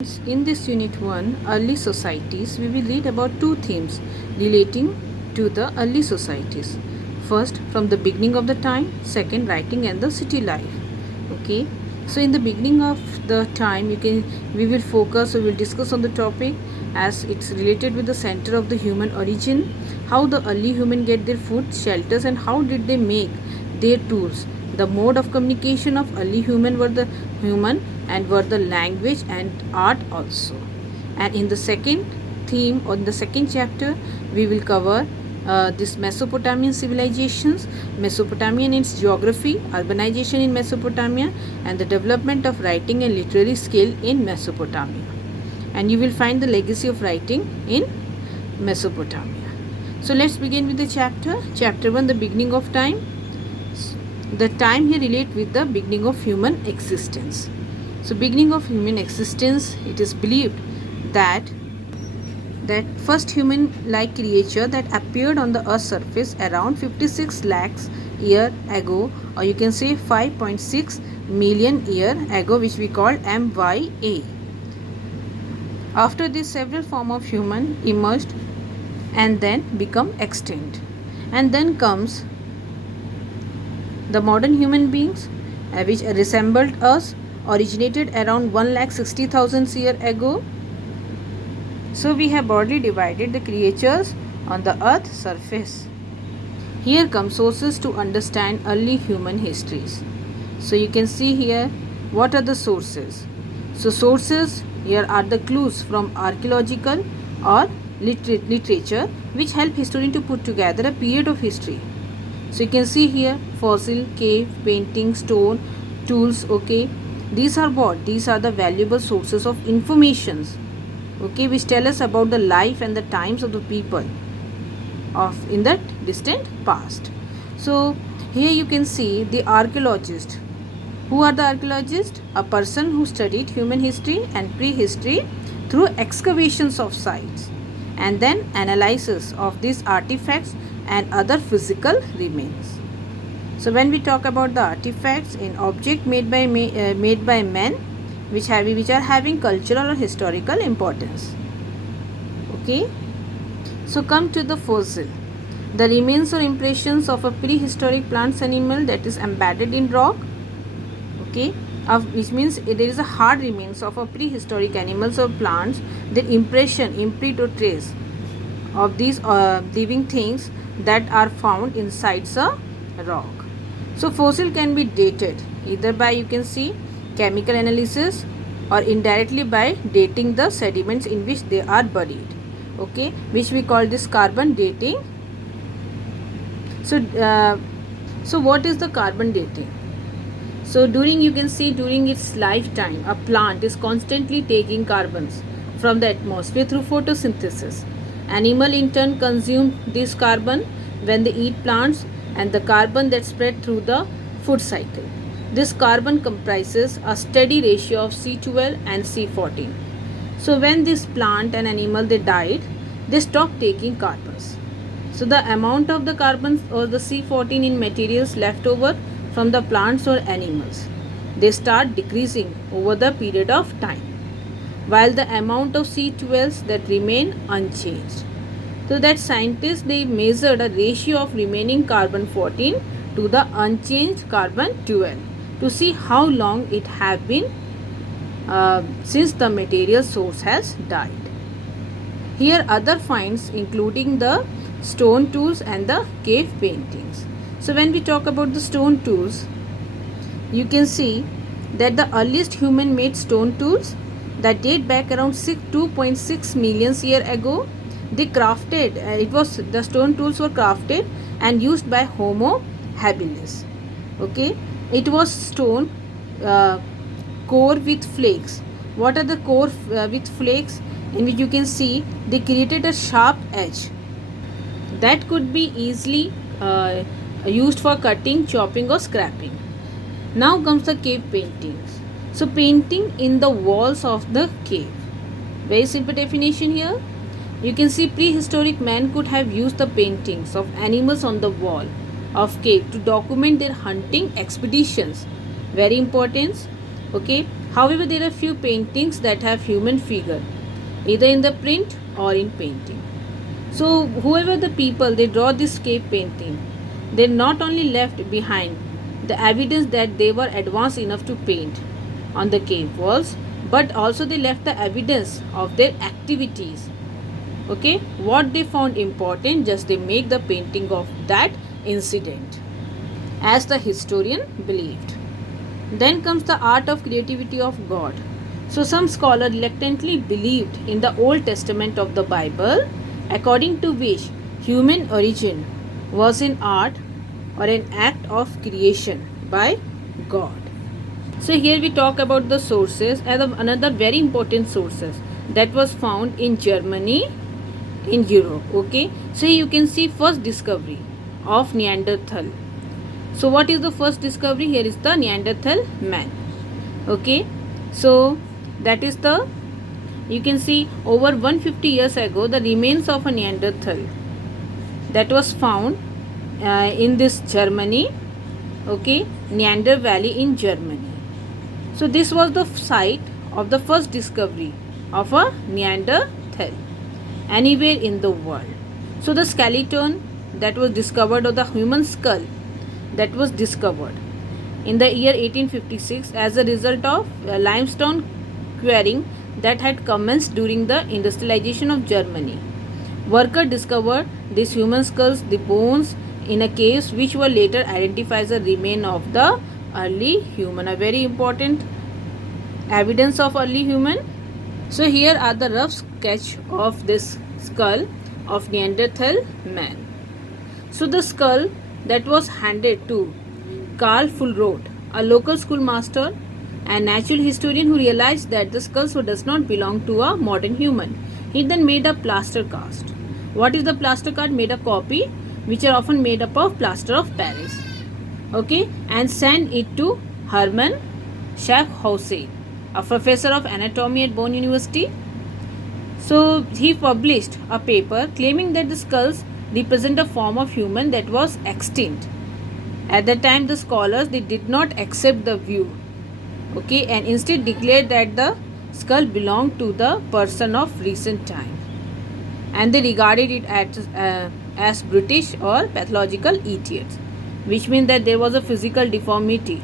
In this Unit 1, Early Societies, we will read about two themes relating to the early societies. First, from the beginning of the time, second, writing and the city life. Okay, so in the beginning of the time, we will focus or we will discuss on the topic as it's related with the center of the human origin, how the early human get their food, shelters, and how did they make their tools. The mode of communication of early human were the human and were the language and art also. And in the second theme or in the second chapter, we will cover this Mesopotamian civilizations, Mesopotamia and its geography, urbanization in Mesopotamia, and the development of writing and literary skill in Mesopotamia. And you will find the legacy of writing in Mesopotamia. So let's begin with the chapter. Chapter 1, the beginning of time. The time here relate with the beginning of human existence. So beginning of human existence, it is believed that first human like creature that appeared on the earth's surface around 56 lakhs year ago, or you can say 5.6 million year ago, which we call MYA. After this, several form of human emerged and then become extinct, and then comes the modern human beings, which resembled us, originated around 1,60,000 years ago. So we have broadly divided the creatures on the earth's surface. Here come sources to understand early human histories. So you can see here what are the sources. So sources here are the clues from archaeological or literature which help historian to put together a period of history. So you can see here fossil, cave, painting, stone, tools. Okay, these are what? These are the valuable sources of informations. Okay, which tell us about the life and the times of the people of in the distant past. So here you can see the archaeologist. Who are the archaeologists? A person who studied human history and prehistory through excavations of sites and then analysis of these artifacts and other physical remains. So when we talk about the artifacts in object made by men which are having cultural or historical importance. Okay, so come to the fossil, the remains or impressions of a prehistoric plants animal that is embedded in rock. Okay, which means there is a hard remains of a prehistoric animals or plants, their impression, imprint or trace of these living things that are found inside a rock. So fossil can be dated either by, you can see, chemical analysis or indirectly by dating the sediments in which they are buried. Okay, which we call this carbon dating. So what is the carbon dating? So during its lifetime, a plant is constantly taking carbons from the atmosphere through photosynthesis. Animal in turn consume this carbon when they eat plants, and the carbon that spread through the food cycle. This carbon comprises a steady ratio of C12 and C14. So when this plant and animal they died, they stopped taking carbons. So the amount of the carbons or the C14 in materials left over from the plants or animals, they start decreasing over the period of time, while the amount of C12s that remain unchanged. So that scientists they measured a ratio of remaining carbon 14 to the unchanged carbon 12 to see how long it have been since the material source has died. Here other finds including the stone tools and the cave paintings. So when we talk about the stone tools, you can see that the earliest human made stone tools that date back around 2.6 million years ago, they crafted, the stone tools were crafted and used by Homo habilis. Okay, it was stone core with flakes. What are the core with flakes? In which you can see they created a sharp edge that could be easily used for cutting, chopping or scraping. Now comes the cave paintings. So painting in the walls of the cave. Very simple definition here. You can see prehistoric man could have used the paintings of animals on the wall of cave to document their hunting expeditions. Very important. Okay, However, there are few paintings that have human figure, either in the print or in painting. So whoever the people they draw this cave painting, they not only left behind the evidence that they were advanced enough to paint on the cave walls, but also they left the evidence of their activities. Okay, what they found important, just they make the painting of that incident, as the historian believed. Then comes the art of creativity of God. So some scholars reluctantly believed in the Old Testament of the Bible, according to which human origin was an art or an act of creation by God. So here we talk about the sources, and another very important sources that was found in Germany, in Europe. Okay, so you can see first discovery of Neanderthal. So what is the first discovery? Here is the Neanderthal man. Okay, so that is the, you can see over 150 years ago the remains of a Neanderthal that was found in this Germany. Okay, Neander Valley in Germany. So this was the site of the first discovery of a Neanderthal anywhere in the world. So the skeleton that was discovered, of the human skull that was discovered in the year 1856 as a result of limestone quarrying that had commenced during the industrialization of Germany. Workers discovered these human skulls, the bones in a cave, which were later identified as a remain of the early human, a very important evidence of early human. So here are the rough sketch of this skull of Neanderthal man. So the skull that was handed to Karl Fulroth, a local schoolmaster and natural historian, who realized that the skull does not belong to a modern human. He then made a plaster cast. What is the plaster cast? Made a copy, which are often made up of plaster of Paris. Okay, and sent it to Hermann Schaffhausen, a professor of anatomy at Bonn University. So he published a paper claiming that the skulls represent a form of human that was extinct. At the time, the scholars they did not accept the view, okay, and instead declared that the skull belonged to the person of recent time, and they regarded it as British or pathological idiots, which means that there was a physical deformity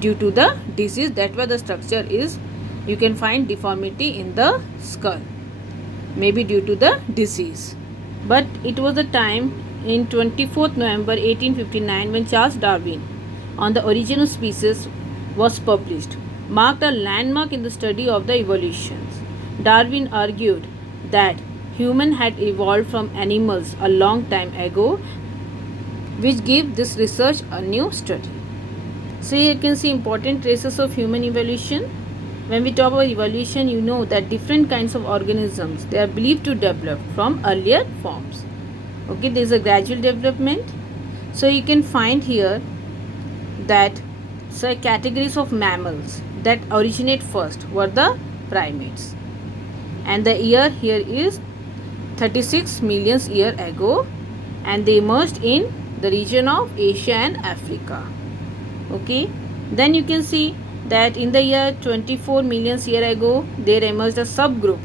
due to the disease. That why the structure is, you can find deformity in the skull, maybe due to the disease. But it was a time in 24th November 1859 when Charles Darwin on the Origin of Species was published, marked a landmark in the study of the evolutions. Darwin argued that human had evolved from animals a long time ago, which gave this research a new study. So you can see important traces of human evolution. When we talk about evolution, you know that different kinds of organisms, they are believed to develop from earlier forms. Okay, there is a gradual development. So you can find here that categories of mammals that originate first were the primates, and the year here is 36 million years ago, and they emerged in the region of Asia and Africa. Okay, then you can see that in the year 24 million years ago there emerged a subgroup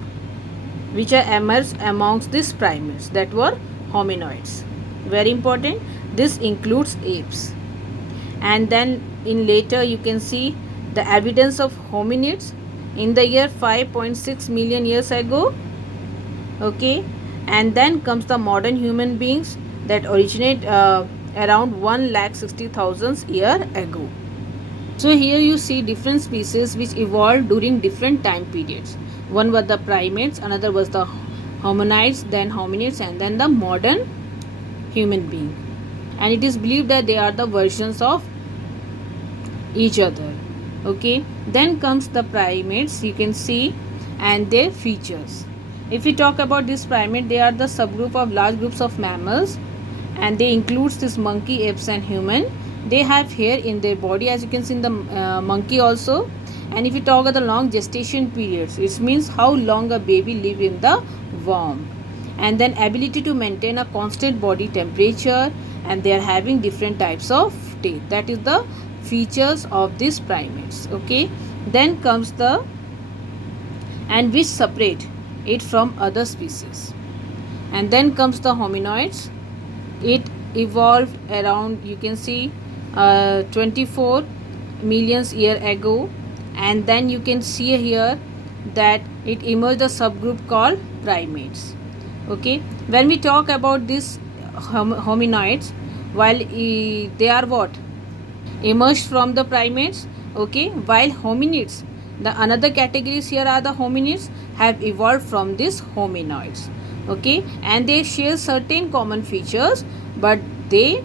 which are emerged amongst these primates, that were hominoids. Very important, this includes apes. And then in later you can see the evidence of hominids in the year 5.6 million years ago. Okay, and then comes the modern human beings that originate around 1,60,000 years ago. So here you see different species which evolved during different time periods. One were the primates, another was the hominids, then hominids, and then the modern human being. And it is believed that they are the versions of each other. Okay, then comes the primates, you can see, and their features. If we talk about this primate, they are the subgroup of large groups of mammals, and they includes this monkey, apes, and human. They have hair in their body, as you can see in the monkey also. And if you talk about the long gestation periods, it means how long a baby live in the womb, and then ability to maintain a constant body temperature, and they are having different types of teeth. That is the features of these primates. Okay, Then comes the and which separate it from other species. And then comes the hominoids. It evolved around, you can see, 24 million year ago, and then you can see here that it emerged a subgroup called primates. Okay, when we talk about this hominoids, while they are what emerged from the primates, okay, while hominids, the another categories here are the hominids, have evolved from these hominoids. Okay, and they share certain common features, but they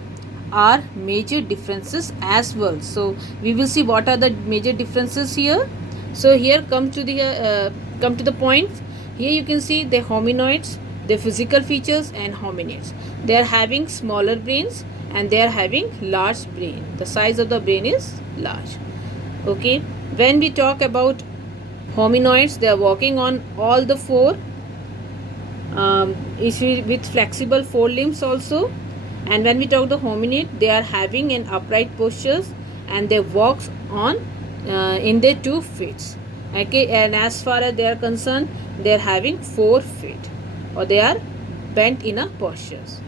are major differences as well. So we will see what are the major differences here. So here come to the points. Here you can see the hominoids, their physical features, and hominids. They are having smaller brains and they are having large brain. The size of the brain is large. Okay, when we talk about hominoids, they are walking on all the four, with flexible forelimbs also. And when we talk the hominid, they are having an upright postures and they walk on in their 2 feet. Okay, and as far as they are concerned, they are having 4 feet, or they are bent in a postures.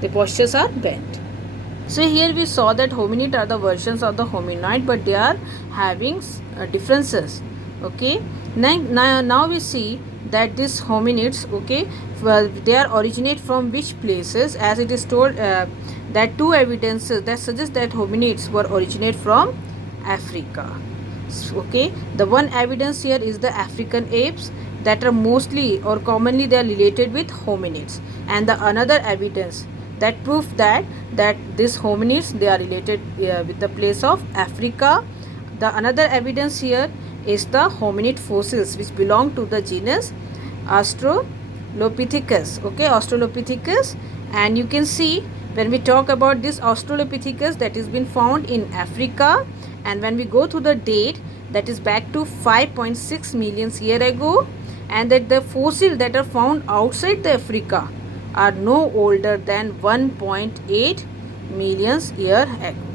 The postures are bent. So here we saw that hominid are the versions of the hominoid, but they are having differences. Okay, now we see that these hominids, okay, well, they are originate from which places, as it is told that 2 evidences that suggest that hominids were originate from Africa. Okay, the one evidence here is the African apes that are mostly or commonly they are related with hominids, and the another evidence that proof that these hominids they are related with the place of Africa. The another evidence here is the hominid fossils which belong to the genus Australopithecus. Okay, Australopithecus, and you can see when we talk about this Australopithecus that is been found in Africa, and when we go to the date, that is back to 5.6 million years ago, and that the fossil that are found outside the Africa are no older than 1.8 million years ago.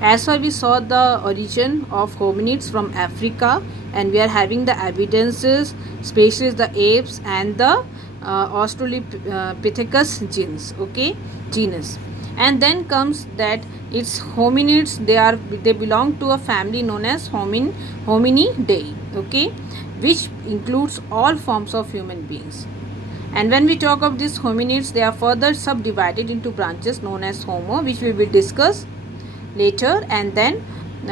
As far we saw the origin of hominids from Africa, and we are having the evidences, especially the apes and the Australopithecus genus. And then comes that its hominids, they belong to a family known as Hominidae, okay, which includes all forms of human beings. And when we talk of these hominids, they are further subdivided into branches known as Homo, which we will discuss later. And then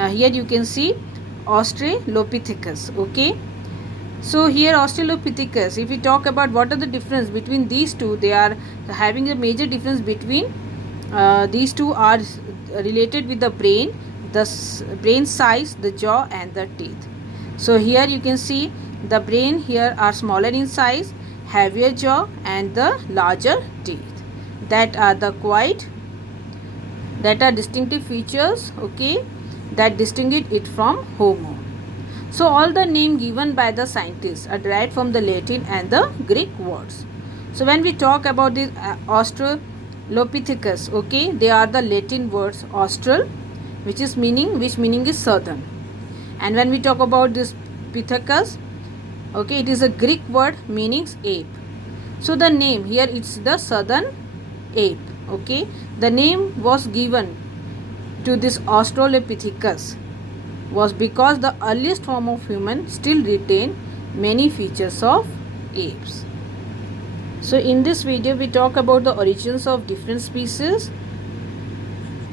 here you can see Australopithecus. Okay, so here Australopithecus, if we talk about what are the difference between these two, they are having a major difference between these two are related with the brain, the brain size, the jaw and the teeth. So here you can see the brain here are smaller in size, heavier jaw and the larger teeth. That are distinctive features, okay, that distinguish it from Homo. So all the name given by the scientists are derived from the Latin and the Greek words. So when we talk about this Australopithecus, okay, they are the Latin words austral, which meaning is southern. And when we talk about this Pithecus, okay, it is a Greek word meaning ape. So the name here it's the southern ape. Okay, the name was given to this Australopithecus was because the earliest form of human still retain many features of apes. So in this video we talk about the origins of different species,